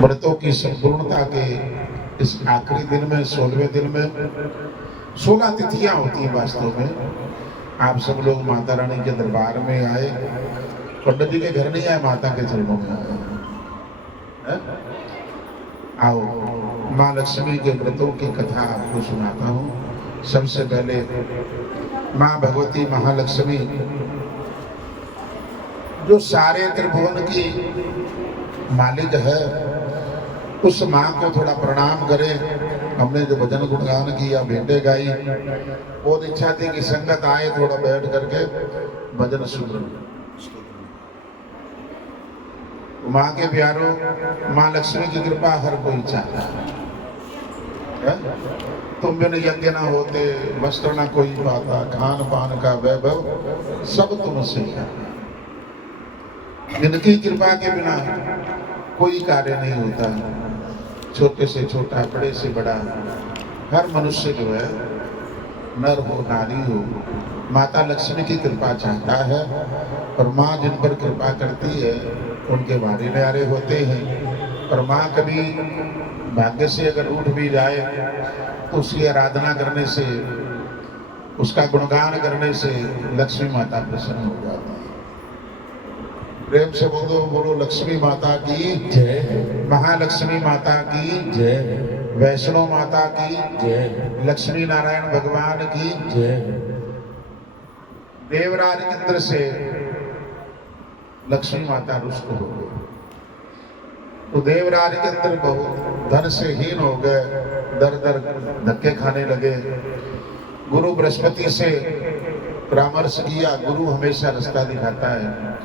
व्रतों की संपूर्णता के इस आखिरी दिन में 16वें दिन में 16 तिथियां होती हैं। वास्तव में आप सब लोग माता रानी के दरबार में आए, पंडित जी के घर नहीं आए, माता के चरणों में आए हैं? आओ माँ लक्ष्मी के व्रतों की कथा आपको सुनाता हूँ। सबसे पहले माँ भगवती महालक्ष्मी जो सारे त्रिभुवन की मालिक है, उस माँ को थोड़ा प्रणाम करें। हमने जो भजन गुणगान किया, भेंटे गाई, बहुत इच्छा थी कि संगत आए, थोड़ा बैठ करके भजन सुन। माँ के प्यारों, माँ लक्ष्मी की कृपा हर कोई चाहता है। तुम बिन यज्ञ ना होते, वस्त्र ना कोई पाता, खान पान का वैभव सब तुमसे है। इनकी कृपा के बिना कोई कार्य नहीं होता। छोटे से छोटा, बड़े से बड़ा, हर मनुष्य जो है, नर हो नारी हो, माता लक्ष्मी की कृपा चाहता है। और माँ जिन पर कृपा करती है उनके वाणी न्यारे होते हैं। और माँ कभी भाग्य से अगर उठ भी जाए तो उसकी आराधना करने से, उसका गुणगान करने से लक्ष्मी माता प्रसन्न हो जाती है। प्रेम से बोलो, बोलो लक्ष्मी माता की जय, महालक्ष्मी माता की जय, वैष्णो माता की जय, लक्ष्मी नारायण भगवान की जय। देवराज इंद्र से लक्ष्मी माता रुष्ट हो गई, तो देवराज इंद्र बहुत धन से हीन हो गए, दर दर धक्के खाने लगे। गुरु बृहस्पति से परामर्श किया, गुरु हमेशा रास्ता दिखाता है।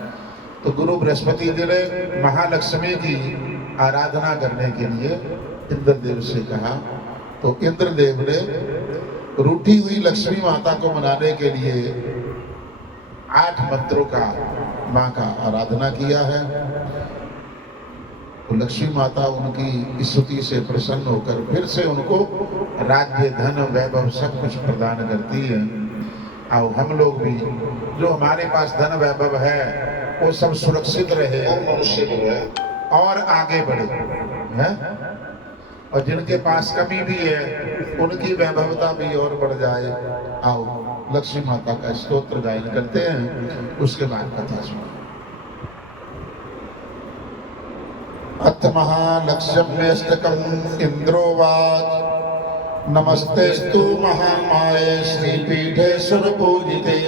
तो गुरु बृहस्पति जी ने महालक्ष्मी की आराधना करने के लिए इंद्रदेव से कहा। तो इंद्रदेव ने रूठी हुई लक्ष्मी माता को मनाने के लिए 8 मंत्रों का माँ का आराधना किया है। तो लक्ष्मी माता उनकी स्तुति से प्रसन्न होकर फिर से उनको राज्य, धन, वैभव सब कुछ प्रदान करती है। आओ हम लोग भी, जो हमारे पास धन वैभव है वो सब सुरक्षित रहे, मनुष्य जो है और आगे बढ़े हैं, और जिनके पास कमी भी है उनकी वैभवता भी और बढ़ जाए। आओ लक्ष्मी माता का स्तोत्र गायन करते हैं, उसके बाद कथा सुनो। अथ महालक्ष्म्यष्टकम् इंद्रोवाच नमस्तेस्तु महामाये श्रीपीठे सुरपूजिते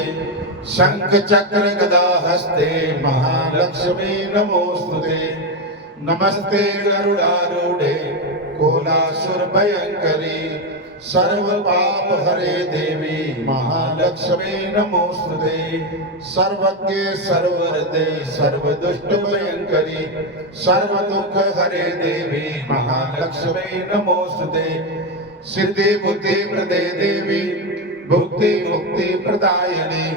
शंख चक्र गदा हस्ते महालक्ष्मी नमोस्तुते। नमस्ते गरुडारूढ़े कोलासुर भयंकरी सर्व पाप हरे देवी महालक्ष्मी नमोस्तुते। सर्वज्ञ सर्वहृदे सर्व दुष्ट भयंकरी सर्व दुख हरे देवी महालक्ष्मी नमोस्तुते। सिद्धि बुद्धि प्रदे देवी भुक्ति मुक्ति प्रदायिनी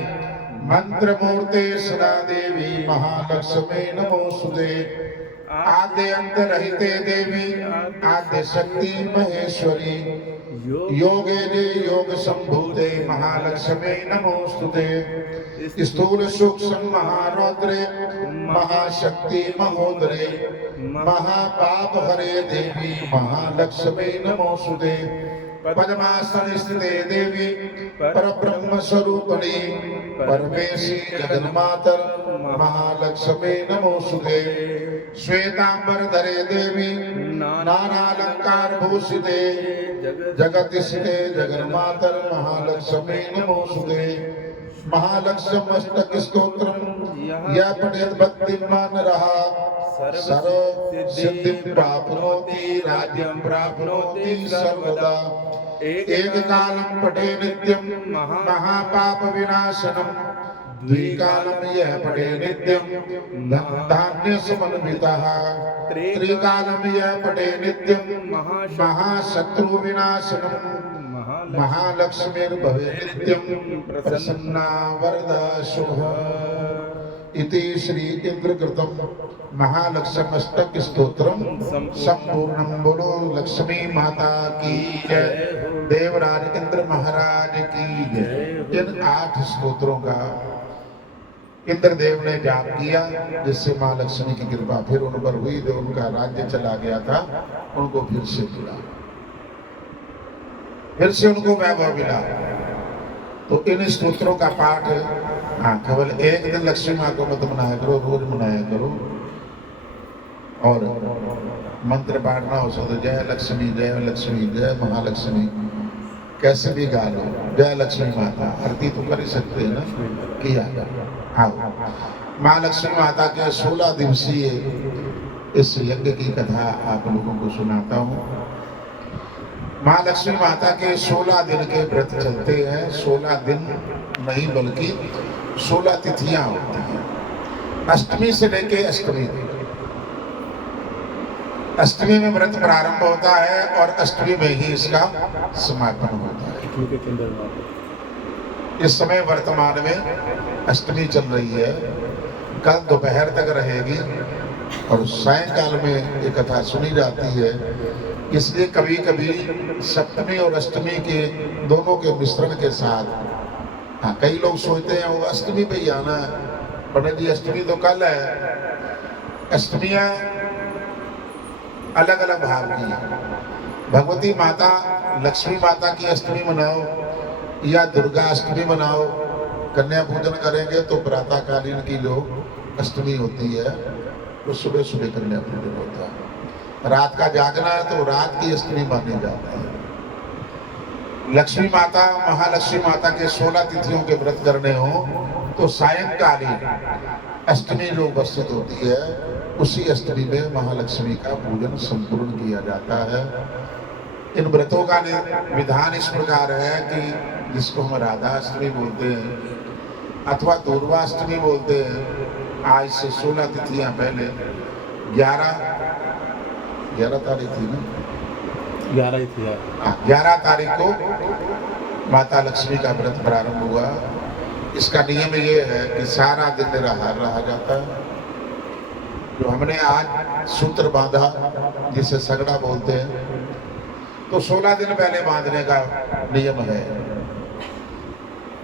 मंत्र मूर्ते सदा देवी महालक्ष्मी नमोस्तुते। आद्य अंत रहिते देवी आद्य शक्ति महेश्वरी योगेने योग संभूते महालक्ष्मी नमोस्तुते। स्थूल सूक्ष्म महारौद्रे महाशक्ति महोदरे महापाप हरे देवी महालक्ष्मी नमोस्तुते। पद्मासन स्थिते देवी परब्रह्म स्वरूपिणी परमेशी जगन्मातर महालक्ष्मी नमोस्तुते। श्वेतांबर धरे देवी नानालंकार भूषिते जगत स्थिते जगन्मातर महालक्ष्मी नमोस्तुते। महालक्ष्मी अष्टक स्तोत्रम यह पठेत भक्तिमान रहा सर्व सिद्धि प्राप्नोति राज्यं प्राप्नोति सर्वदा। एक कालम पठे नित्यम महापाप विनाशनम द्विकालम यह पठे नित्यम धान्य समन्वितः। त्रिकालम यह पठे नित्यम महाशत्रु विनाशनम महालक्ष्मीर्भवे नित्यम प्रसन्ना वरदा शुभः। इति श्री इंद्रकृतम महालक्ष्म्यष्टक स्तोत्रम संपूर्णम। बोलो लक्ष्मी माता की जय, देवराज इंद्र महाराज की जय। इन 8 स्तोत्रों का इंद्रदेव ने जाप किया, जिससे माँ लक्ष्मी की कृपा फिर उन पर हुई। जो उनका राज्य चला गया था उनको फिर से मिला, फिर से उनको वैभव मिला। तो इन स्तोत्रों का पाठ, हाँ, केवल एक दिन लक्ष्मी माँ को मत मनाया करो, रोज मनाया करो। और मंत्र पाठ ना हो सके तो जय लक्ष्मी, जय लक्ष्मी, जय महालक्ष्मी, कैसे भी गा लो, जय लक्ष्मी माता। आरती तो कर ही सकते हैं ना, किया करो। हाँ, माँ लक्ष्मी माता के 16 दिवसीय इस यज्ञ की कथा आप लोगों को सुनाता हूँ। माँ लक्ष्मी माता के 16 दिन के व्रत चलते हैं। 16 दिन नहीं बल्कि 16 तिथियां होती हैं, अष्टमी से लेके अष्टमी तक। अष्टमी में व्रत प्रारंभ होता है और अष्टमी में ही इसका समापन होता है। इस समय वर्तमान में अष्टमी चल रही है, कल दोपहर तक रहेगी और सायंकाल में ये कथा सुनी जाती है। इसलिए कभी कभी सप्तमी और अष्टमी के दोनों के मिश्रण के साथ, हाँ, कई लोग सोचते हैं वो अष्टमी पे ही आना है, पंडित जी अष्टमी तो कल है। अष्टमियाँ अलग अलग भाव की है। भगवती माता लक्ष्मी माता की अष्टमी मनाओ या दुर्गा अष्टमी मनाओ, कन्या पूजन करेंगे तो प्रातःकालीन की जो अष्टमी होती है वो सुबह सुबह कन्या पूजन होता है। रात का जागना है तो रात की अष्टमी मानी जाती है। लक्ष्मी माता, महालक्ष्मी माता के 16 तिथियों के व्रत करने हो तो सायंकालीन अष्टमी जो उपस्थित होती है उसी अष्टमी में महालक्ष्मी का पूजन संपूर्ण किया जाता है। इन व्रतों का विधान इस प्रकार है कि जिसको हम राधा अष्टमी बोलते हैं अथवा दुर्वाष्टमी बोलते हैं। आज से 16 तिथियां पहले 11 तारीख थी ना, 11 ही थी। 11 तारीख को माता लक्ष्मी का व्रत प्रारंभ हुआ। इसका नियम ये है कि सारा दिन निराहार रहा जाता है। जो हमने आज सूत्र बांधा जिसे सगड़ा बोलते हैं, तो 16 दिन पहले बांधने का नियम है।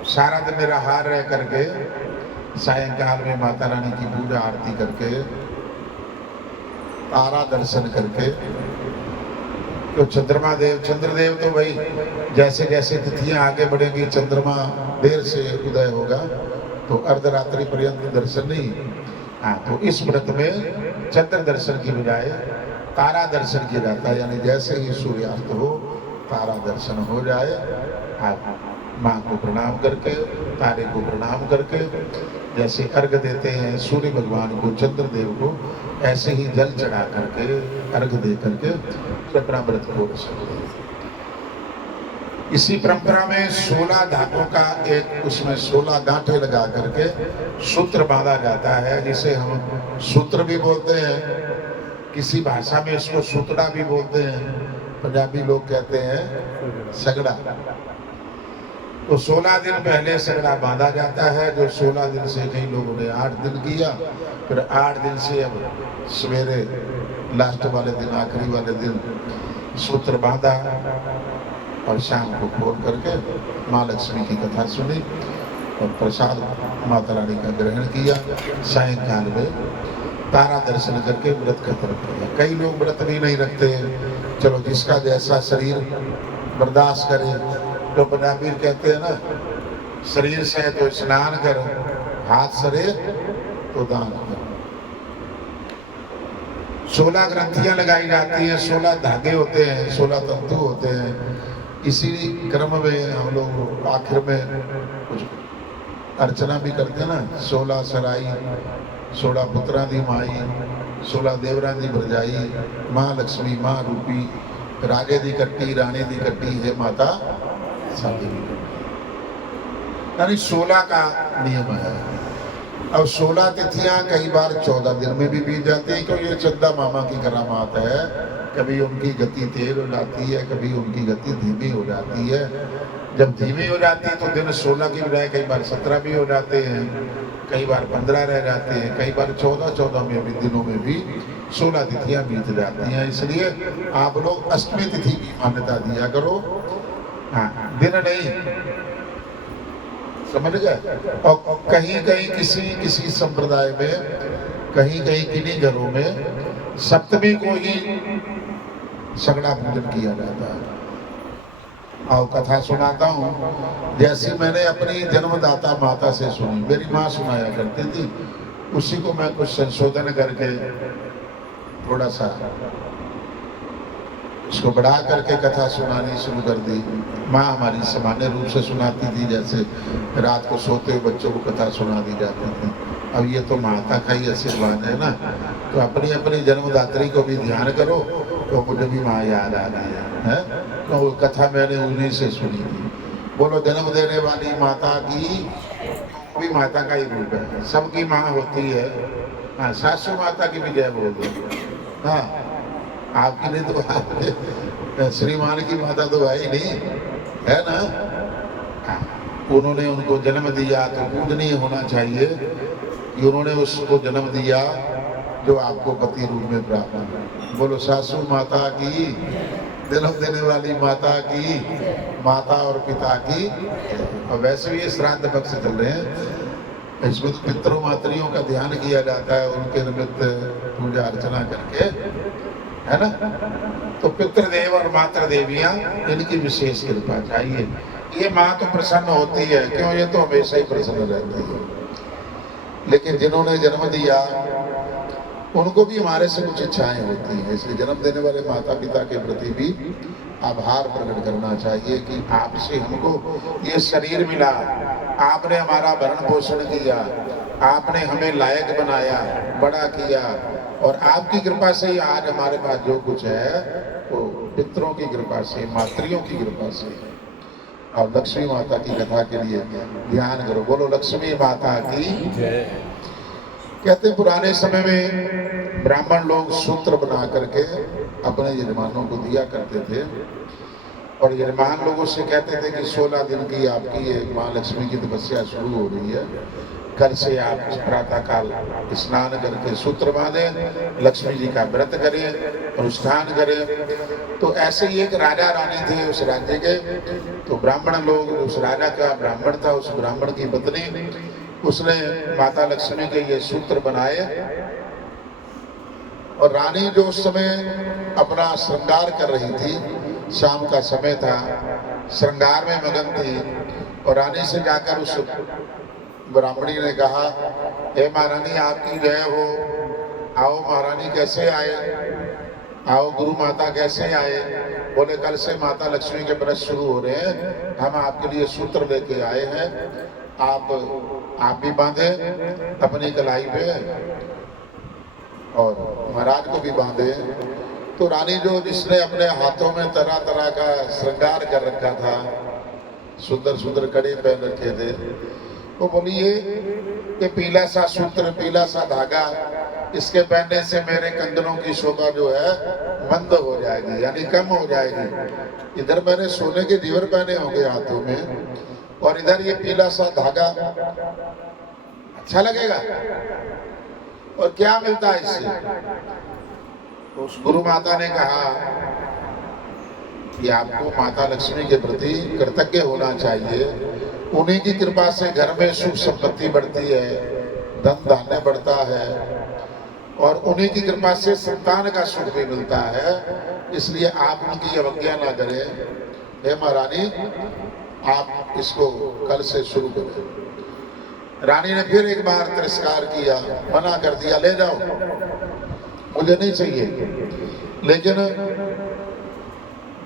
सारा दिन निराहार रह करके सायंकाल में माता रानी की पूजा आरती करके, तारा दर्शन करके, तो चंद्रदेव तो भाई जैसे जैसे तिथियां आगे बढ़ेंगी चंद्रमा देर से उदय होगा तो अर्धरात्रि पर्यंत दर्शन नहीं। हाँ, तो इस व्रत में चंद्र दर्शन की बजाय तारा दर्शन किया जाता है। यानी जैसे ही सूर्यास्त हो तारा दर्शन हो जाए, आप माँ को प्रणाम करके, तारे को प्रणाम करके, जैसे अर्घ देते हैं सूर्य भगवान को, चंद्रदेव को, ऐसे ही जल चढ़ा करके अर्घ दे करके अपना व्रत को सकते हैं। इसी परंपरा में 16 धागों का एक, उसमें 16 गांठे लगा करके सूत्र बांधा जाता है, जिसे हम सूत्र भी बोलते हैं। किसी भाषा में इसको सूतड़ा भी बोलते हैं, पंजाबी लोग कहते हैं सगड़ा। तो 16 दिन पहले सगड़ा बांधा जाता है, जो 16 दिन से कई लोगों ने 8 दिन किया, फिर 8 दिन से अब सवेरे लास्ट वाले दिन, आखिरी वाले दिन सूत्र बांधा और शाम को खोल करके माँ लक्ष्मी की कथा सुनी और प्रसाद माता रानी का ग्रहण किया। सायंकाल में तारा दर्शन करके व्रत खत्म किया। कई लोग व्रत भी नहीं रखते, चलो जिसका जैसा शरीर बर्दाश्त करे। तो पंजाबी कहते हैं ना, शरीर से तो स्नान कर, हाथ सरे तो दान कर। 16 ग्रंथियां लगाई जाती हैं, 16 धागे होते हैं, 16 तंतु होते हैं। इसी क्रम में हम लोग आखिर में कुछ अर्चना भी करते हैं ना, 16 सराई 16 पुत्रा दी माई, 16 देवरा दी भरजाई, माँ लक्ष्मी माँ रूपी, राजे दी कट्टी रानी दी कट्टी है माता साधी। यानी 16 का नियम है। अब 16 तिथियां कई बार 14 दिन में भी बीत जाती है, क्योंकि ये चंदा मामा की करामात है। कभी उनकी गति तेज हो जाती है, कभी उनकी गति धीमी हो जाती है। जब धीमी हो जाती है तो दिन 16 की बजाय कई बार 17 भी हो जाते हैं, कई बार 15 रह जाते हैं, कई बार 14 में भी दिनों में भी 16 तिथियां बीत जाती हैं। इसलिए आप लोग अष्टमी तिथि की मान्यता दिया करो। हाँ, दिन नहीं, समझ गए। और कहीं कहीं किसी किसी संप्रदाय में, कहीं कहीं किन्हीं घरों में सप्तमी को ही सगड़ा पूजन किया जाता है। और कथा सुनाता हूँ, जैसी मैंने अपनी जन्मदाता माता से सुनी, मेरी माँ सुनाया करती थी, उसी को मैं कुछ संशोधन करके थोड़ा सा उसको बढ़ा करके कथा सुनानी शुरू कर दी। माँ हमारी सामान्य रूप से सुनाती थी, जैसे रात को सोते हुए बच्चों को कथा सुना दी जाती थी। अब ये तो माता का ही आशीर्वाद है ना, तो अपनी अपनी जन्मदात्री को भी ध्यान करो, तो मुझे भी माँ याद आ रही है? तो वो कथा मैंने उन्हीं से सुनी थी। बोलो जन्म देने वाली माता की, भी माता का ही रूप है, सबकी माँ होती है। हाँ, सासू माता की भी जय बोल दो। हाँ, आपकी नहीं तो आपके श्रीमान की माता तो है ही नहीं, है ना? हाँ, उन्होंने उनको जन्म दिया तो पूजनीय होना चाहिए कि उन्होंने उसको जन्म दिया जो आपको पति रूप में प्राप्त हो। बोलो सासू माता की, जन्म देने वाली माता की, माता और पिता की। और वैसे भी ये श्राद्ध पक्ष चल रहे हैं, इसमें तो पितरों मातरियों का ध्यान किया जाता है, उनके निमित्त पूजा अर्चना करके, है ना? तो पितृदेव और मातृ देवियां, इनकी विशेष कृपा चाहिए। ये माँ तो प्रसन्न होती है, क्यों? ये तो हमेशा ही प्रसन्न रहती है। लेकिन जिन्होंने जन्म दिया उनको भी हमारे से कुछ इच्छाएं होती हैं, इसलिए जन्म देने वाले माता पिता के प्रति भी आभार प्रकट करना चाहिए कि आपसे हमको ये शरीर मिला, आपने हमारा भरण पोषण किया, आपने हमें लायक बनाया, बड़ा किया, और आपकी कृपा से ही आज हमारे पास जो कुछ है वो पितरों की कृपा से, मातृयों की कृपा से। और लक्ष्मी माता की कथा के लिए ध्यान करो। बोलो लक्ष्मी माता की जय। कहते पुराने समय में ब्राह्मण लोग सूत्र बना करके अपने यजमानों को दिया करते थे, और यजमान लोगों से कहते थे कि 16 दिन की आपकी ये माँ लक्ष्मी की तपस्या शुरू हो रही है, कल से आप प्रातः काल स्नान करके सूत्र बांधे, लक्ष्मी जी का व्रत करें, अनुष्ठान करें। तो ऐसे ही एक राजा रानी थे उस राज्य के, तो ब्राह्मण लोग, उस राजा का ब्राह्मण था, उस ब्राह्मण की पत्नी, उसने माता लक्ष्मी के ये सूत्र बनाए, और रानी जो उस समय अपना श्रृंगार कर रही थी, शाम का समय था, श्रृंगार में मगन थी, और रानी से जाकर उस ब्राह्मणी ने कहा, हे महारानी आपकी जय हो, आओ महारानी कैसे आए, आओ गुरु माता कैसे आए। बोले कल से माता लक्ष्मी के व्रत शुरू हो रहे हैं, हम आपके लिए सूत्र लेके आए हैं, आप भी बांधे अपनी कलाई पे, और महाराज को भी बांधे। तो रानी जो, जिसने अपने हाथों में तरह तरह का श्रृंगार कर रखा था, सुंदर सुंदर कड़े पहन रखे थे, तो बोली ये पीला सा सूत्र, पीला सा धागा, इसके पहनने से मेरे कंगनों की शोभा जो है मंद हो जाएगी, यानी कम हो जाएगी। इधर मैंने सोने के जीवर पहने होंगे हाथों में, और इधर ये पीला सा धागा, अच्छा लगेगा? और क्या मिलता है इससे? तो उस गुरु माता ने कहा कि आपको माता लक्ष्मी के प्रति कृतज्ञ होना चाहिए, उन्हीं की कृपा से घर में सुख संपत्ति बढ़ती है, धन धान्य बढ़ता है, और उन्हीं की कृपा से संतान का सुख भी मिलता है, इसलिए आप उनकी अवज्ञा ना करें। हे महारानी, आप इसको कल से शुरू करें। रानी ने फिर एक बार तिरस्कार किया, मना कर दिया, ले जाओ, मुझे नहीं चाहिए। लेकिन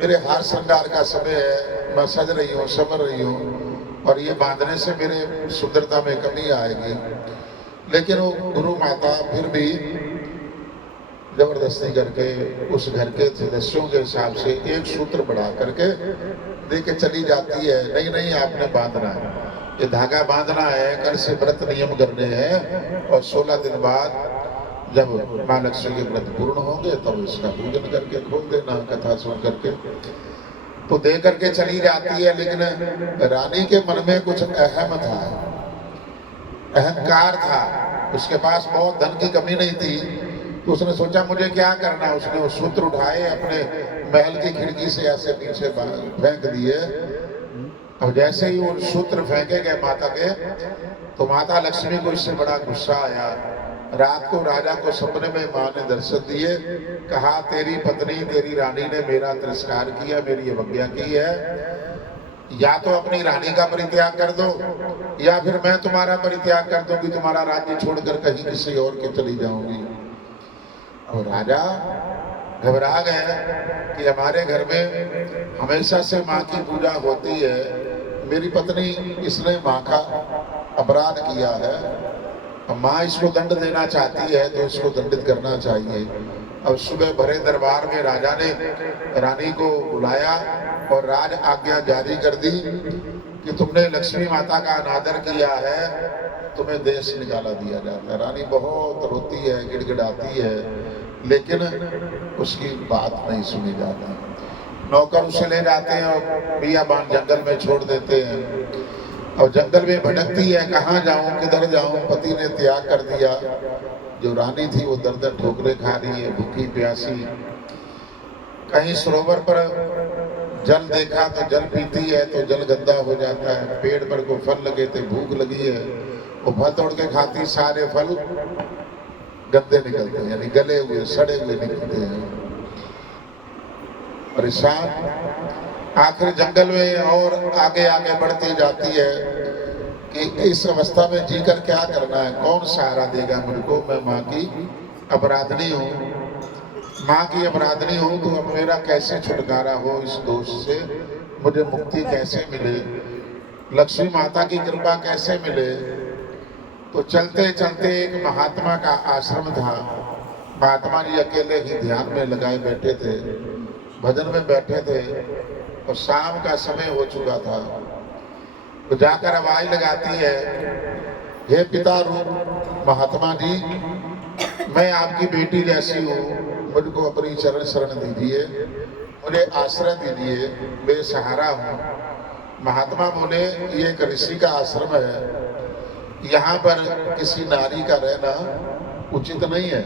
मेरे हार श्रृंगार का समय है, मैं सज रही हूँ, संवर रही हूँ, और ये बांधने से मेरे सुंदरता में कमी आएगी। लेकिन वो गुरु माता फिर भी जबरदस्ती करके उस घर के सदस्यों के हिसाब से एक सूत्र बढ़ा करके दे के चली जाती है। नहीं नहीं, आपने बांधना है, ये धागा बांधना है, कल से व्रत नियम करने हैं, और 16 दिन बाद जब माँ लक्ष्मी के व्रत पूर्ण होंगे तब इसका पूजन करके खोल देना, कथा सुन करके। तो दे करके चली जाती है, लेकिन रानी के मन में कुछ अहम था, अहंकार था, उसके पास बहुत धन की कमी नहीं थी। तो उसने सोचा मुझे क्या करना, उसने वो सूत्र उठाए, अपने महल की खिड़की से ऐसे पीछे फेंक दिए, अब जैसे ही वो सूत्र फेंके गए माता के, तो माता लक्ष्मी को इससे बड़ा गुस्सा आया। रात को राजा को सपने में माँ ने दर्शन दिए, कहा तेरी पत्नी तेरी रानी ने मेरा तिरस्कार किया, मेरी अवज्ञा की है, या तो अपनी रानी का परित्याग कर दो या फिर मैं तुम्हारा परित्याग कर दूंगी, तुम्हारा राज्य छोड़कर कहीं किसी और के चली जाऊंगी। और राजा घबरा गए कि हमारे घर में हमेशा से माँ की पूजा होती है, मेरी पत्नी इसने माँ का अपराध किया है, माँ इसको दंड देना चाहती है तो इसको दंडित करना चाहिए। अब सुबह भरे दरबार में राजा ने रानी को बुलाया और राज आज्ञा जारी कर दी कि तुमने लक्ष्मी माता का अनादर किया है, तुम्हें देश निकाला दिया जाता है। रानी बहुत रोती है, गिड़गिड़ाती है, लेकिन उसकी बात नहीं सुनी जाती। नौकर उसे ले जाते हैं और बियाबान जंगल में छोड़ देते हैं। और जंगल में भटकती है, कहाँ जाऊं किधर जाऊं, पति ने त्याग कर दिया। जो रानी थी वो दर दर ठोकरे खा रही है, भूखी प्यासी। कहीं सरोवर पर जल देखा तो जल पीती है तो जल गंदा हो जाता है, पेड़ पर को फल लगे तो भूख लगी है, वो फल तोड़ के खाती, सारे फल गंदे निकलते हैं, यानी गले हुए सड़े हुए निकलते हैं। परेशान आखिर जंगल में और आगे आगे बढ़ती जाती है कि इस अवस्था में जीकर क्या करना है, कौन सहारा देगा मुझको, मैं माँ की अपराधनी हूँ, माँ की अपराधनी हूँ, तो अब मेरा कैसे छुटकारा हो इस दोष से, मुझे मुक्ति कैसे मिले, लक्ष्मी माता की कृपा कैसे मिले। तो चलते चलते एक महात्मा का आश्रम था। महात्मा जी अकेले ही ध्यान में लगाए बैठे थे, भजन में बैठे थे, और शाम का समय हो चुका था। तो जाकर आवाज लगाती है, हे पिता रूप महात्मा जी, मैं आपकी बेटी जैसी हूँ, मुझको अपनी चरण शरण दीजिए, मुझे आश्रय दीजिए, बेसहारा हूँ। महात्मा बोले, ये एक ऋषि का आश्रम है, यहाँ पर किसी नारी का रहना उचित नहीं है,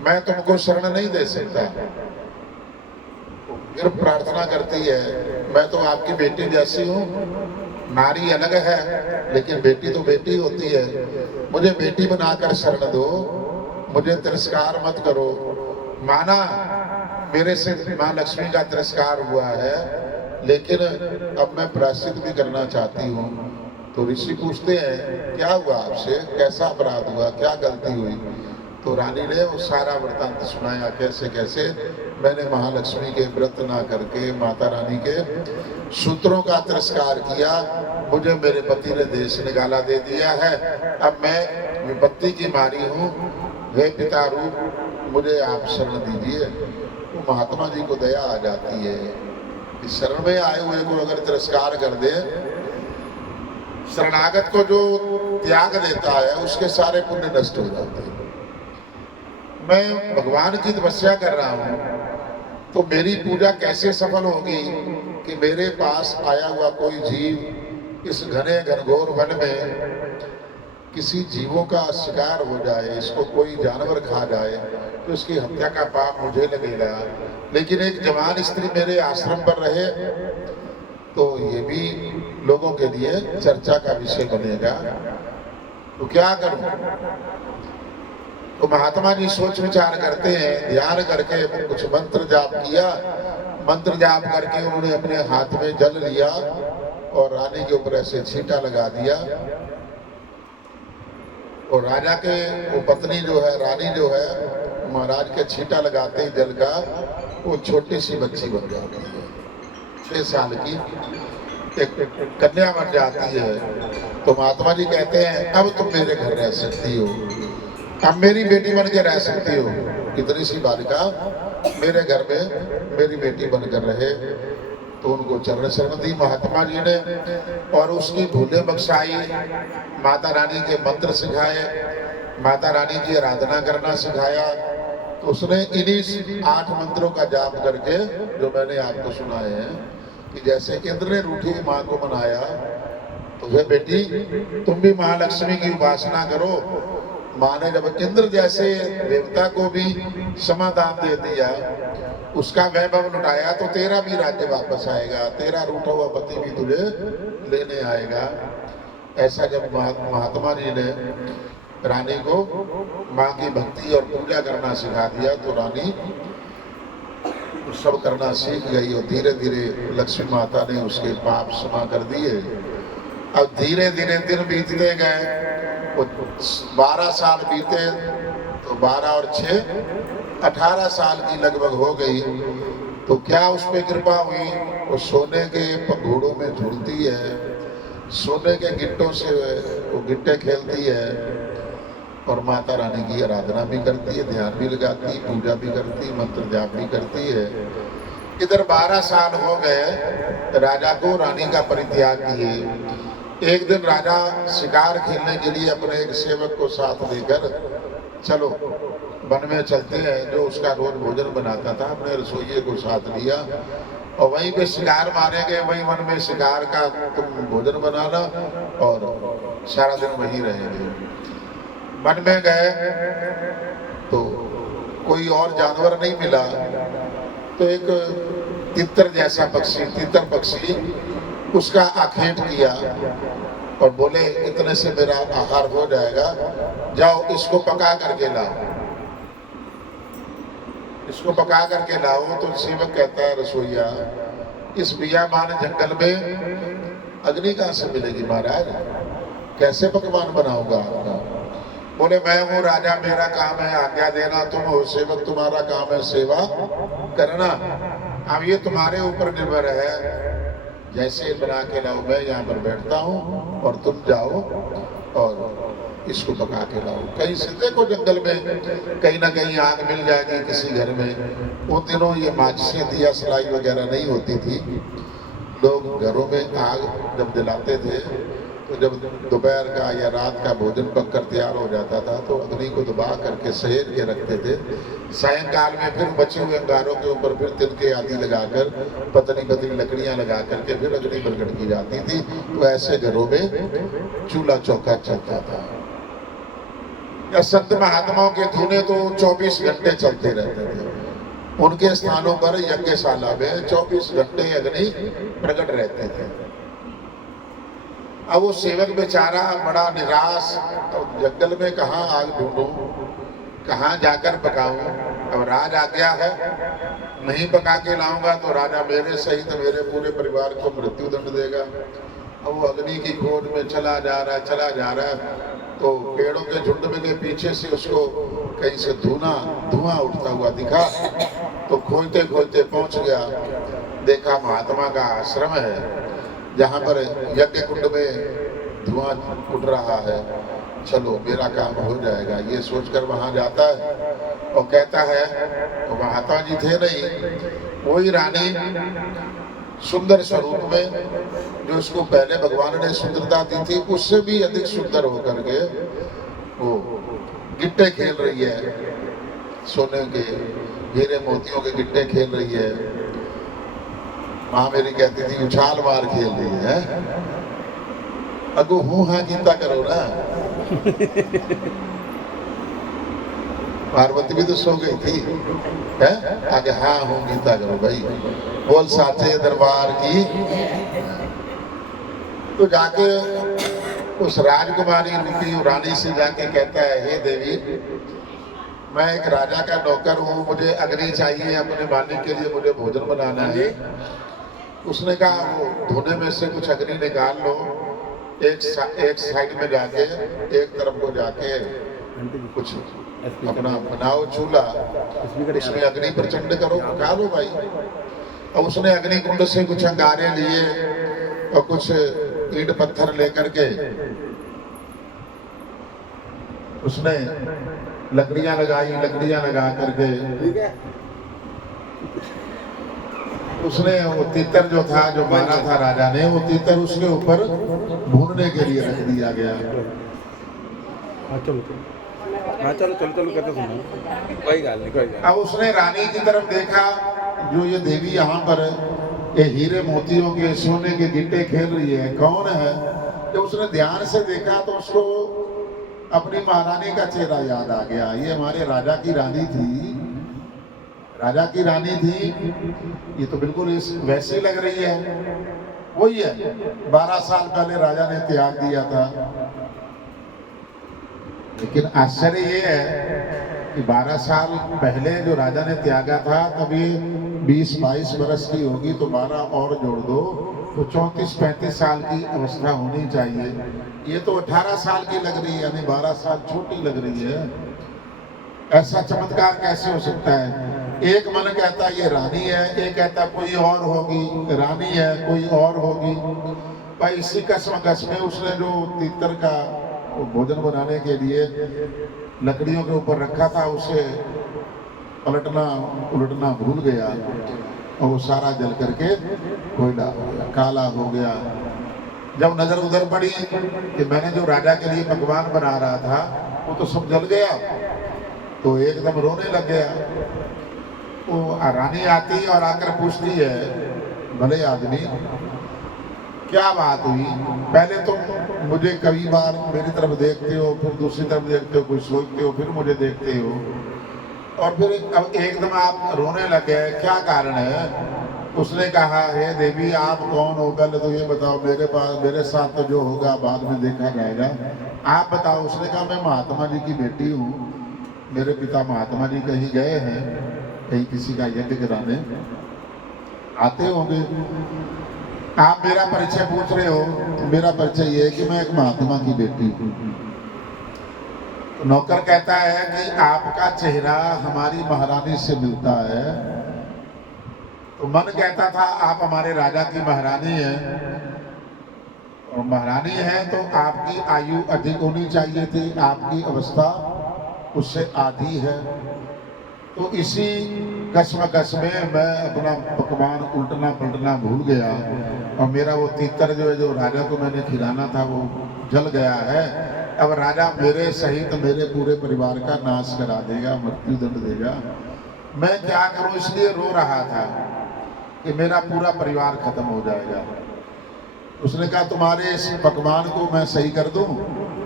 मैं तुमको शरण नहीं दे सकता। फिर प्रार्थना करती है, मैं तो आपकी बेटी जैसी हूँ, नारी अलग है लेकिन बेटी तो बेटी होती है, मुझे बेटी बनाकर शरण दो, मुझे तिरस्कार मत करो। माना मेरे से माँ लक्ष्मी का तिरस्कार हुआ है, लेकिन अब मैं प्रायश्चित भी करना चाहती हूँ। तो ऋषि पूछते हैं, क्या हुआ आपसे, कैसा अपराध हुआ, क्या गलती हुई? तो रानी ने वो सारा वृत्तांत सुनाया, कैसे कैसे मैंने महालक्ष्मी के व्रत ना करके माता रानी के सूत्रों का तिरस्कार किया, मुझे मेरे पति ने देश निकाला दे दिया है, अब मैं विपत्ति की मारी हूँ, हे पिता रूप मुझे आप शरण दीजिए। तो महात्मा जी को दया आ जाती है कि शरण में आए हुए को अगर तिरस्कार कर दे, शरणागत को जो त्याग देता है उसके सारे पुण्य नष्ट हो जाते हैं। मैं भगवान की तपस्या कर रहा हूँ, तो मेरी पूजा कैसे सफल होगी कि मेरे पास आया हुआ कोई जीव इस घने घनघोर वन में किसी जीवों का शिकार हो जाए, इसको कोई जानवर खा जाए तो उसकी हत्या का पाप मुझे लगेगा, लेकिन एक जवान स्त्री मेरे आश्रम पर रहे तो ये भी लोगों के लिए चर्चा का विषय बनेगा, तो क्या करूं? तो महात्मा जी सोच विचार करते हैं, ध्यान करके कुछ मंत्र जाप किया, मंत्र जाप करके उन्होंने अपने हाथ में जल लिया और रानी के ऊपर ऐसे छींटा लगा दिया, और राजा के वो पत्नी जो है, रानी जो है, महाराज के छींटा लगाते ही जल का वो छोटी सी बच्ची बन जाती है, 6 साल की एक कन्या बन जाती है। तो महात्मा जी कहते हैं, अब तुम मेरे घर रह सकती हो, अब मेरी बेटी बन के रह सकती हो। कितनी सी बालिका मेरे घर में मेरी बेटी बनकर रहे। तो उनको चरण शरण दी महात्मा जी ने, और उसकी भूलें बख्शाई, माता रानी के मंत्र सिखाए, माता रानी की आराधना करना सिखाया। तो उसने इन्हीं 8 मंत्रों का जाप करके, जो मैंने आपको सुनाए हैं, कि जैसे इंद्र ने रूठी माँ को मनाया, तो वे बेटी तुम भी महालक्ष्मी की उपासना करो, माँ ने जब इंद्र जैसे देवता को भी समाधान दे दिया, उसका वैभव लुटाया, तो तेरा भी राज्य वापस आएगा, तेरा रूठा हुआ पति भी तुझे लेने आएगा। ऐसा जब महात्मा जी ने रानी को माँ की भक्ति और पूजा करना सिखा दिया, तो रानी सब करना सीख गई और धीरे धीरे लक्ष्मी माता ने उसके पाप क्षमा कर दिए। अब धीरे धीरे दिन बीतते गए, 12 साल बीते, तो 12 और 6 18 साल की लगभग हो गई। तो क्या उस पर कृपा हुई, वो सोने के घोड़ों में झूलती है, सोने के गिट्टों से वो गिट्टे खेलती है और माता रानी की आराधना भी करती है, ध्यान भी लगाती, पूजा भी करती, मंत्र जाप भी करती है। इधर 12 साल हो गए राजा को रानी का परित्याग किए। एक दिन राजा शिकार खेलने के लिए अपने एक सेवक को साथ लेकर, चलो वन में चलते हैं, जो उसका रोज भोजन बनाता था, अपने रसोइये को साथ लिया और वहीं पे शिकार मारेंगे, वहीं वन में शिकार का तुम भोजन बनाना और सारा दिन वहीं रहेंगे। वन में गए तो कोई और जानवर नहीं मिला, तो एक तितर जैसा पक्षी, तितर पक्षी उसका आखेट किया और बोले इतने से मेरा आहार हो जाएगा, जाओ इसको पका करके लाओ, इसको पका करके लाओ। तो सेवक कहता है रसोईया, इस बियाबान जंगल में अग्नि कहाँ से मिलेगी महाराज, कैसे पकवान बनाऊंगा आपका? बोले मैं हूँ राजा, मेरा काम है आज्ञा देना, तुम हो सेवक, तुम्हारा काम है सेवा करना। अब ये तुम्हारे ऊपर निर्भर है, जैसे बना के लाओ, मैं यहाँ पर बैठता हूँ और तुम जाओ और इसको पका के लाओ। कहीं से देखो जंगल में कहीं ना कहीं आग मिल जाएगी किसी घर में। उन दिनों ये माचिसें, दिया सलाई वगैरह नहीं होती थी, लोग घरों में आग जब जलाते थे तो जब दोपहर का या रात का भोजन पककर तैयार हो जाता था तो अग्नि को दबा करके सहेज के रखते थे। सायंकाल में फिर बचे हुए अंगारों के ऊपर फिर तिनके आदि लगाकर, पतली पतली लकड़ियां लगा करके फिर अग्नि प्रकट की जाती थी। तो ऐसे घरों में चूल्हा चौका चलता था। या संत महात्माओं के धुने तो 24 घंटे चलते रहते थे। उनके स्थानों पर यज्ञशाला में 24 घंटे अग्नि प्रकट रहते थे। अब वो सेवक बेचारा बड़ा निराश, तो जंगल में कहाँ आग ढूंढूं, कहाँ जाकर पकाऊं? अब राज आज्ञा है, नहीं पका के लाऊंगा तो राजा मेरे सहित मेरे पूरे परिवार को मृत्यु दंड देगा। अब वो अग्नि की खोज में चला जा रहा है, तो पेड़ों के झुंड में के पीछे से उसको कहीं से धुआं उठता हुआ दिखा। तो खोजते खोजते पहुंच गया, देखा महात्मा का आश्रम है जहाँ पर यज्ञ कुंड में धुआं उठ रहा है, चलो मेरा काम हो जाएगा, ये सोचकर वहां जाता है और कहता है, तो महात्मा जी थे नहीं, वही रानी सुंदर स्वरूप में, जो उसको पहले भगवान ने सुंदरता दी थी, उससे भी अधिक सुंदर होकर के वो गिट्टे खेल रही है, सोने के हीरे मोतियों के गिट्टे खेल रही है। माँ मेरी कहती थी उछाल मार खेल रही है। अगो हूँ हाँ गीता करो ना। पार्वती भी तो सो गई थी, है आगे हाँ हूँ गीता करो भाई, बोल साचे दरबार की। तो जाके उस राजकुमारी रूपी रानी से जाके कहता है, हे देवी, मैं एक राजा का नौकर हूँ, मुझे अग्नि चाहिए, अपने मालिक के लिए मुझे भोजन बनाना है। उसने कहा वो धोने में से कुछ अग्नि निकाल लो, एक साइड में जाके, एक तरफ को जाके कुछ अपना बनाओ चूल्हा, उसमें अग्नि प्रचंड करो, पका लो भाई। और उसने अग्नि कुंड से कुछ अंगारे लिए और कुछ ईंट पत्थर लेकर के उसने लकड़ियां लगा करके उसने वो तीतर जो था, जो मारा था राजा ने, वो तीतर उसके ऊपर भूनने के लिए रख दिया गया। चलो कहते सुनो, कोई गाल नहीं। अब उसने रानी की तरफ देखा, जो ये देवी यहाँ पर ये हीरे मोतियों के सोने के गिट्टे खेल रही है, कौन है? जब उसने ध्यान से देखा तो उसको अपनी महारानी का चेहरा याद आ गया। ये हमारे राजा की रानी थी, राजा की रानी थी। ये तो बिल्कुल इस वैसी लग रही है, वही है 12 साल पहले राजा ने त्याग दिया था। लेकिन आश्चर्य ये है कि 12 साल पहले जो राजा ने त्यागा था तभी 20-22 वर्ष की होगी, तो 12 और जोड़ दो तो 34-35 साल की अवस्था होनी चाहिए। ये तो 18 साल की लग रही है, यानी 12 साल छोटी लग रही है। ऐसा चमत्कार कैसे हो सकता है? एक मन कहता है ये रानी है, एक कहता कोई और होगी, रानी है कोई और होगी। भाई इसी कसमकस में उसने जो तीतर का भोजन बनाने के लिए लकड़ियों के ऊपर रखा था, उसे पलटना उलटना भूल गया और वो सारा जल करके कोयला हो गया, काला हो गया। जब नजर उधर पड़ी कि मैंने जो राजा के लिए पकवान बना रहा था वो तो सब जल गया, तो एकदम रोने लग गया। वो रानी आती और आकर पूछती है, भले आदमी क्या बात हुई? पहले तुम मुझे कई बार मेरी तरफ देखते हो, फिर दूसरी तरफ देखते हो, कुछ सोचते हो, फिर मुझे देखते हो, और फिर अब एकदम आप रोने लग गए, क्या कारण है? उसने कहा, हे देवी आप कौन हो? पहले तो ये बताओ, मेरे पास मेरे साथ तो जो होगा बाद में देखा जाएगा, आप बताओ। उसने कहा, मैं महात्मा जी की बेटी हूँ, मेरे पिता महात्मा जी कहीं गए हैं, कहीं किसी का यज्ञ कराने आते होंगे। आप मेरा परिचय पूछ रहे हो, मेरा परिचय ये है कि मैं एक महात्मा की बेटी हूँ। नौकर कहता है कि आपका चेहरा हमारी महारानी से मिलता है। तो मन कहता था आप हमारे राजा की महारानी हैं, और महारानी है तो आपकी आयु अधिक होनी चाहिए थी, आपकी अवस्था उससे आधी है। तो इसी कसमकस में मैं अपना पकवान उल्टना पलटना भूल गया, और मेरा वो तीतर जो है, जो राजा को मैंने खिलाना था, वो जल गया है। अब राजा मेरे सहित मेरे पूरे परिवार का नाश करा देगा, मृत्यु दंड देगा। मैं क्या करूं? इसलिए रो रहा था कि मेरा पूरा परिवार खत्म हो जाएगा। उसने कहा, तुम्हारे इस पकवान को मैं सही कर दूं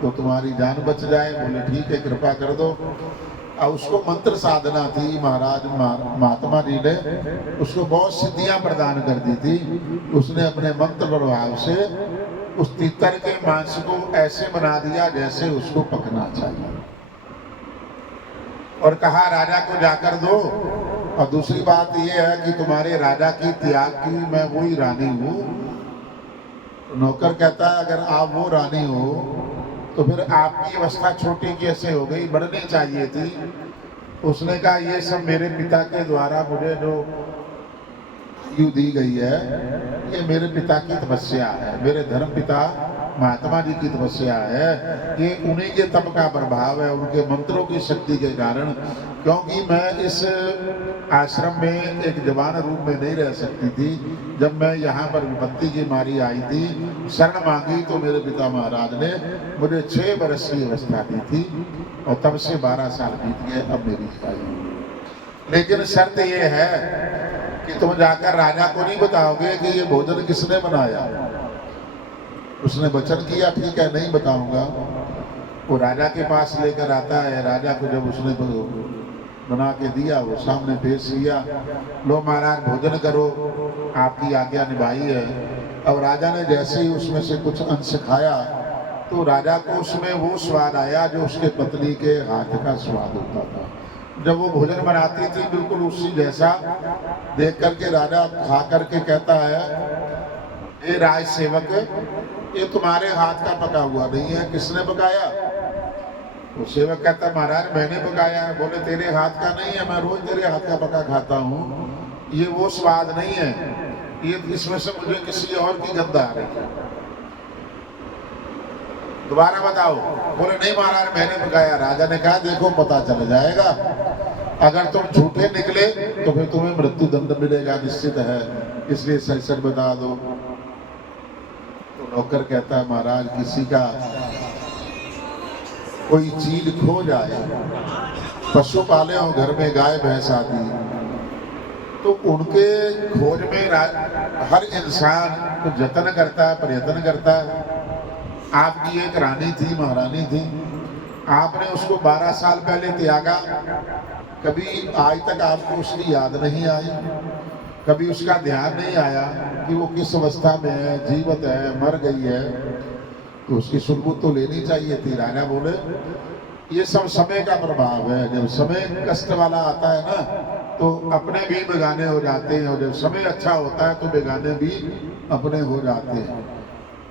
तो तुम्हारी जान बच जाए। बोले ठीक है, कृपा कर दो। और उसको मंत्र साधना थी, महाराज महात्मा जी ने उसको बहुत सिद्धियां प्रदान कर दी थी। उसने अपने मंत्र प्रभाव से उस तीतर के मांस को ऐसे बना दिया जैसे उसको पकना चाहिए, और कहा राजा को जाकर दो। और दूसरी बात यह है कि तुम्हारे राजा की त्याग की मैं वही रानी हूँ। नौकर कहता है, अगर आप वो रानी हो तो फिर आपकी अवस्था छोटी कैसे हो गई? बढ़नी चाहिए थी। उसने कहा, ये सब मेरे पिता के द्वारा मुझे जो आयु दी गई है, ये मेरे पिता की तपस्या है, मेरे धर्म पिता महात्मा जी की तपस्या है। ये उन्हीं के तप का प्रभाव है, उनके मंत्रों की शक्ति के कारण। क्योंकि मैं इस आश्रम में एक जवान रूप में नहीं रह सकती थी। जब मैं यहाँ पर विपत्ति की मारी आई थी, शरण मांगी, तो मेरे पिता महाराज ने मुझे 6 वर्ष की अवस्था दी थी, और तब से 12 साल बीत गए, अब मेरी आयु। लेकिन शर्त ये है कि तुम जाकर राजा को नहीं बताओगे कि ये भोजन किसने बनाया। उसने वचन किया, ठीक है नहीं बताऊंगा। वो राजा के पास लेकर आता है। राजा को जब उसने बना के दिया, वो सामने पेश किया, लो महाराज भोजन करो, आपकी आज्ञा निभाई है। अब राजा ने जैसे ही उसमें से कुछ अंश खाया, तो राजा को उसमें वो स्वाद आया जो उसके पत्नी के हाथ का स्वाद होता था। जब वो भोजन बनाती थी, बिल्कुल उसी जैसा देख करके राजा खा करके कहता है, ये राज सेवक, ये तुम्हारे हाथ का पका हुआ नहीं है, किसने पकाया? वो सेवक कहता, महाराज मैंने पकाया है। बोले, तेरे हाथ का नहीं है, मैं रोज तेरे हाथ का पका खाता हूँ, ये वो स्वाद नहीं है, ये इसमें से मुझे किसी और की गंध आ रही है, दोबारा बताओ। बोले, नहीं महाराज मैंने पकाया। राजा ने कहा, देखो पता चल जाएगा, अगर तुम झूठे निकले तो फिर तुम्हें मृत्यु दंड मिलेगा, निश्चित है, इसलिए सच सच बता दो। तो नौकर कहता है, महाराज किसी का कोई चीज खो जाए, पशु पाले हो घर में, गाय भैंस आदि, तो उनके खोज में हर इंसान जतन करता है, प्रयत्न करता है। आपकी एक रानी थी, महारानी थी, आपने उसको 12 साल पहले त्यागा, कभी आज तक आपको उसकी याद नहीं आई, कभी उसका ध्यान नहीं आया कि वो किस अवस्था में है, जीवित है, मर गई है, तो उसकी सुनबुद तो लेनी चाहिए थी। राजा बोले ये सब समय का प्रभाव है, जब समय कष्ट वाला आता है ना तो अपने भी बेगाने हो जाते हैं, और जब समय अच्छा होता है तो बेगाने भी अपने हो जाते हैं।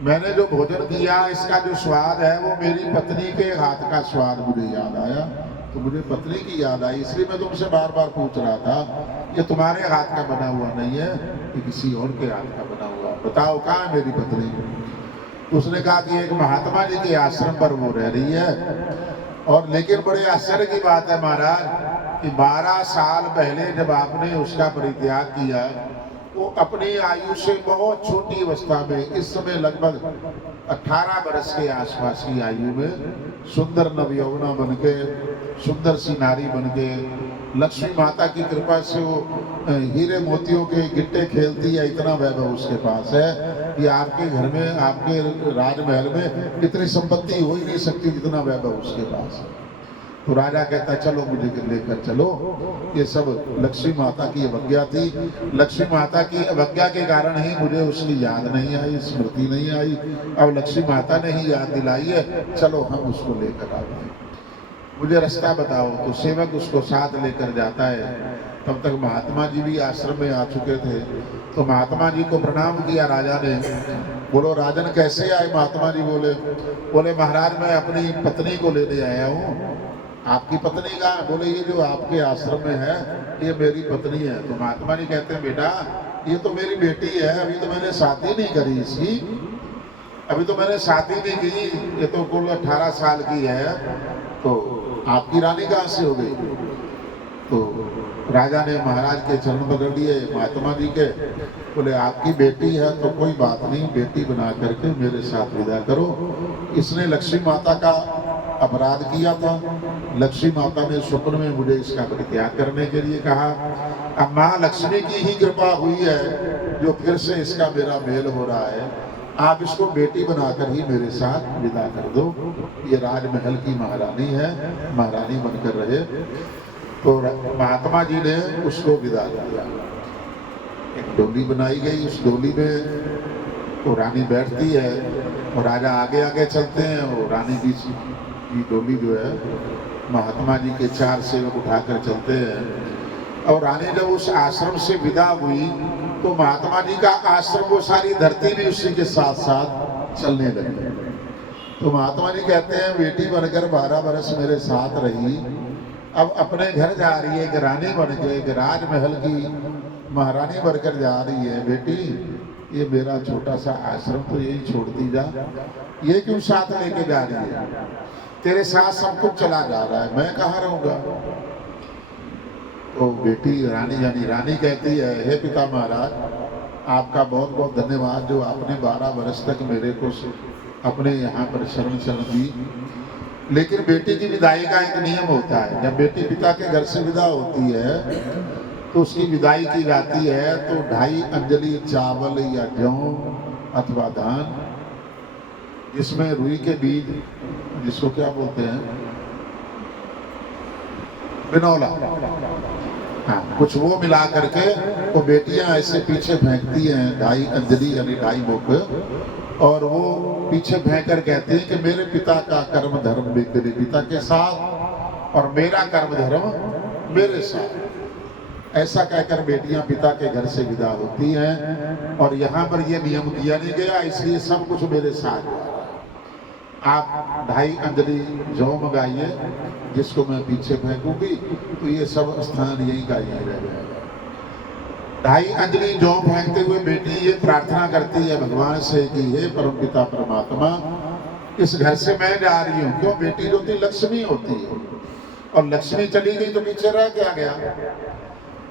मैंने जो भोजन किया इसका जो स्वाद है वो मेरी पत्नी के हाथ का स्वाद मुझे याद आया, तो मुझे पत्नी की याद आई, इसलिए मैं तुमसे बार बार पूछ रहा था ये तुम्हारे हाथ का बना हुआ नहीं है, ये किसी और के हाथ का बना हुआ, बताओ कहाँ है मेरी पत्नी। उसने कहा कि एक महात्मा जी के आश्रम पर वो रह रही है। और लेकिन बड़े आश्चर्य की बात है महाराज कि 12 साल पहले जब आपने उसका परित्याग किया, वो अपनी आयु से बहुत छोटी अवस्था में, इस समय लगभग 18 वर्ष के आसपास की आयु में सुंदर नवयौवना बन के, सुंदर सी नारी बन के, लक्ष्मी माता की कृपा से वो हीरे मोतियों के गिट्टे खेलती है, इतना वैभव उसके पास है कि आपके घर में, आपके राजमहल में इतनी संपत्ति हो ही नहीं सकती जितना वैभव उसके पास है। तो राजा कहता चलो मुझे लेकर चलो। ये सब लक्ष्मी माता की अवज्ञा थी, लक्ष्मी माता की अवज्ञा के कारण ही मुझे उसकी याद नहीं आई, स्मृति नहीं आई। अब लक्ष्मी माता ने ही याद दिलाई है, चलो हम उसको लेकर आते हैं, मुझे रास्ता बताओ। तो सेवक उसको साथ लेकर जाता है। तब तक महात्मा जी भी आश्रम में आ चुके थे। तो महात्मा जी को प्रणाम किया राजा ने। बोलो राजन कैसे आए? महात्मा जी बोले महाराज मैं अपनी पत्नी को लेने आया हूँ। आपकी पत्नी कहाँ है? बोले ये जो आपके आश्रम में है ये मेरी पत्नी है। तो महात्मा जी कहते हैं बेटा ये तो मेरी बेटी है, अभी तो मैंने शादी नहीं करी इसकी, अभी तो मैंने शादी नहीं की, ये तो कुल 18 साल की है, तो आपकी रानी कहाँ से हो गई? तो राजा ने महाराज के चरण पकड़ लिए महात्मा जी के, बोले आपकी बेटी है तो कोई बात नहीं, बेटी बना करके मेरे साथ विदा करो। इसने लक्ष्मी माता का अपराध किया था, लक्ष्मी माता ने स्वप्न में मुझे इसका परित्याग करने के लिए कहा। अब माँ लक्ष्मी की ही कृपा हुई है जो फिर से इसका मेरा मेल हो रहा है, आप इसको बेटी बनाकर ही मेरे साथ विदा कर दो। ये राजमहल की महारानी है, महारानी बनकर रहे। तो महात्मा जी ने उसको विदा किया। एक डोली बनाई गई, उस डोली में वो रानी बैठती है और राजा आगे आगे चलते हैं, और रानी बीच की डोली जो है महात्मा जी के 4 सेवक उठाकर चलते हैं। और रानी जब उस आश्रम से विदा हुई तो महात्मा जी का आश्रम, वो सारी धरती भी उसी के साथ साथ चलने लगी। तो महात्मा जी कहते हैं बेटी बनकर 12 वर्ष मेरे साथ रही, अब अपने घर जा रही है, एक रानी बन के, एक राजमहल की महारानी बनकर जा रही है। बेटी ये मेरा छोटा सा आश्रम तो यही छोड़ती जा, ये क्यों साथ लेके जा रही है? तेरे साथ सब कुछ चला जा रहा है, मैं कहाँ रहूंगा? तो बेटी रानी कहती है हे पिता महाराज आपका बहुत बहुत धन्यवाद जो आपने 12 वर्ष तक मेरे को अपने यहाँ पर शरण दी। लेकिन बेटी की विदाई का एक नियम होता है, जब बेटी पिता के घर से विदा होती है तो उसकी विदाई की जाती है तो 2.5 अंजलि चावल या जौ अथवा धान, जिसमें रुई के बीज, जिसको क्या बोलते हैं, बिनौला, हाँ, कुछ वो मिला करके वो बेटियां ऐसे पीछे फेंकती हैं, 2.5 अंजलि यानी 2.5 मुख, और वो पीछे फेंक कर कहती हैं कि मेरे पिता का कर्म धर्म मेरे पिता के साथ और मेरा कर्म धर्म मेरे साथ। ऐसा कहकर बेटियां पिता के घर से विदा होती हैं। और यहाँ पर ये नियम किया नहीं गया, इसलिए सब कुछ मेरे साथ है। आप 2.5 अंजलि जौ मंगाइए जिसको मैं पीछे फेंकूंगी, तो ये सब स्थान यही का यही रह जाएगा। 2.5 अंजलि जौ फेंकते हुए बेटी ये प्रार्थना करती है भगवान से कि हे परमपिता परमात्मा, इस घर से मैं जा रही हूँ। क्यों? बेटी जो थी लक्ष्मी होती है, और लक्ष्मी चली गई तो पीछे रह क्या गया?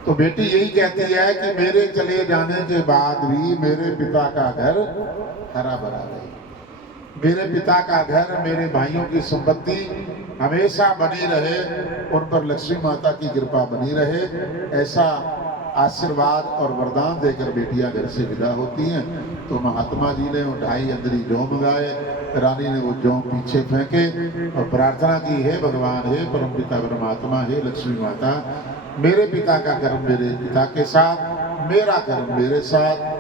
तो बेटी यही कहती है कि मेरे चले जाने के बाद भी मेरे पिता का घर हरा भरा रहे, मेरे पिता का घर, मेरे भाइयों की संपत्ति हमेशा बनी रहे, उन पर लक्ष्मी माता की कृपा बनी रहे। ऐसा आशीर्वाद और वरदान देकर बेटियां घर से विदा होती हैं तो महात्मा जी ने उठाई अंदरी जौं गाए, रानी ने वो जौं पीछे फेंके और प्रार्थना की, हे भगवान, हे परमपिता परमात्मा, हे लक्ष्मी माता, मेरे पिता का कर्म मेरे पिता के साथ, मेरा कर्म मेरे साथ,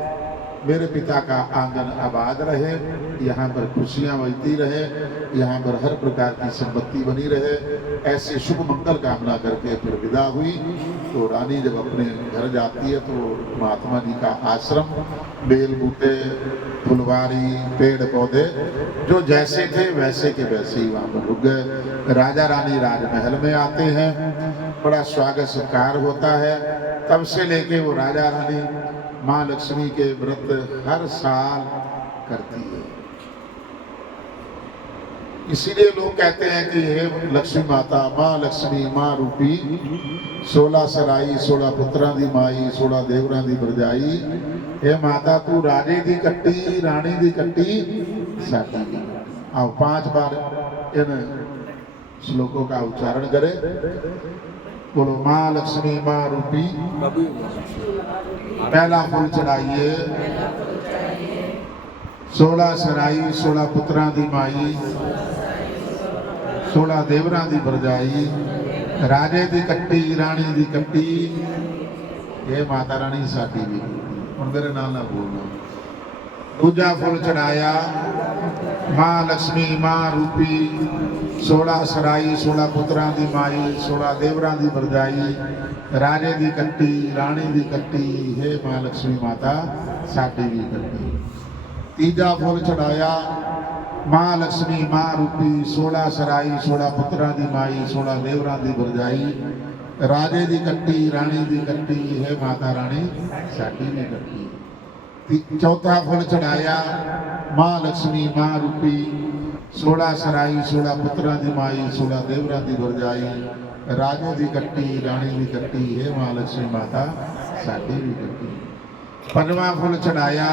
मेरे पिता का आंगन आबाद रहे, यहाँ पर खुशियाँ बजती रहे, यहाँ पर हर प्रकार की संपत्ति बनी रहे, ऐसे शुभ मंगल कामना करके फिर विदा हुई। तो रानी जब अपने घर जाती है तो महात्मा जी का आश्रम, बेल बूटे, फुलवारी, पेड़ पौधे जो जैसे थे वैसे के वैसे ही वहाँ पर रुक गए। राजा रानी राजमहल में आते हैं, बड़ा स्वागत सत्कार होता है। तब से लेके वो राजा रानी माँ लक्ष्मी के व्रत हर साल करती है। इसीलिए लोग कहते हैं कि हे लक्ष्मी माता, माँ लक्ष्मी माँ रूपी, 16 सराई 16 पुत्रां दी माई, 16 देवरां दी भरजाई, हे माता तू राजे दी कट्टी, रानी दी कट्टी साडी दी। आओ 5 बार इन श्लोकों का उच्चारण करें। बोलो माँ लक्ष्मी माँ रूपी, बाबू पहला फूल चढ़ाइए, 16 सराई 16 पुत्रां दी माई, 16 देवरां दी भरजाई, राजे दी कट्टी, रानी दी कट्टी, ये माता रानी साडी भी। हुण मेरे नाल ना बोलना। दूजा फुल चढ़ाया, माँ लक्ष्मी माँ रूपी, 16 सराई 16 पुत्रां दी माई, 16 देवरां दी भरजाई, राजे दी कट्टी, रानी दी कट्टी, हे माँ लक्ष्मी माता साडी भी कट्टी। तीजा फुल चढ़ाया, माँ लक्ष्मी माँ रूपी, 16 सराई 16 पुत्रां दी माई, 16 देवरां दी भरजाई, राजे दी कट्टी, रानी दी कट्टी, हे माता रानी साडी भी कट्टी। चौथा फुल चढ़ाया, माँ लक्ष्मी माँ रूपी, 16 सराई 16 पुत्रां दी माई, 16 देवरां दी भरजाई, राजे दी कट्टी, रानी दी कट्टी, हे माँ लक्ष्मी माता साडी भी कट्टी। पंजवां फुल चढ़ाया,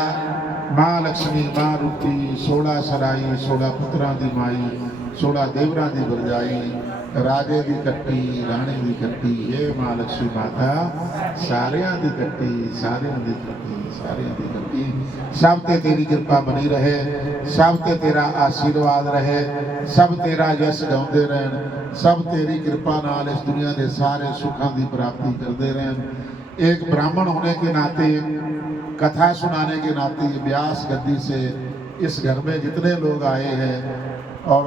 माँ लक्ष्मी माँ रूपी, 16 सराई 16 पुत्रां दी माई, 16 देवरां दी भरजाई, राजे दी कट्टी, रानी दी कट्टी, हे माँ लक्ष्मी माता सारियां दी कट्टी, सारियां दी कट्टी, सारियां दी कट्टी। सब ते तेरी कृपा बनी रहे, सब ते तेरा आशीर्वाद रहे, सब तेरा यश गाउंदे रहन, सब तेरी कृपा नाल इस दुनिया के सारे सुखां दी प्राप्ति करते रहन। एक ब्राह्मण होने के नाते, कथा सुनाने के नाते व्यास गद्दी से इस घर में जितने लोग आए हैं और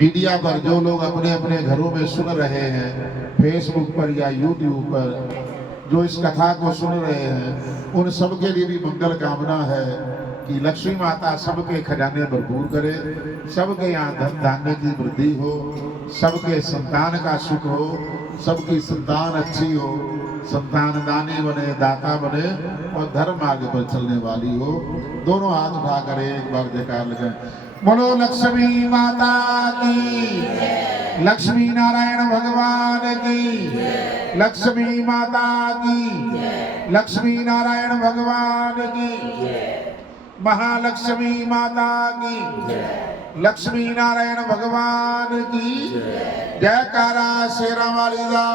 मीडिया पर जो लोग अपने अपने घरों में सुन रहे हैं, फेसबुक पर या यूट्यूब पर जो इस कथा को सुन रहे हैं, उन सब के लिए भी मंगल कामना है कि लक्ष्मी माता सबके खजाने भरपूर करे, सबके यहाँ धन धान्य की वृद्धि हो, सबके संतान का सुख हो, सबकी संतान अच्छी हो, संतान दानी बने, दाता बने और धर्म मार्ग पर चलने वाली हो। दोनों हाथ उठाकर एक बार जयकार लगाएं। बोलो लक्ष्मी माता की, लक्ष्मी नारायण भगवान की, लक्ष्मी माता की, लक्ष्मी नारायण भगवान की, महालक्ष्मी माता की, लक्ष्मी नारायण भगवान की जयकारा शेरा वाली दा।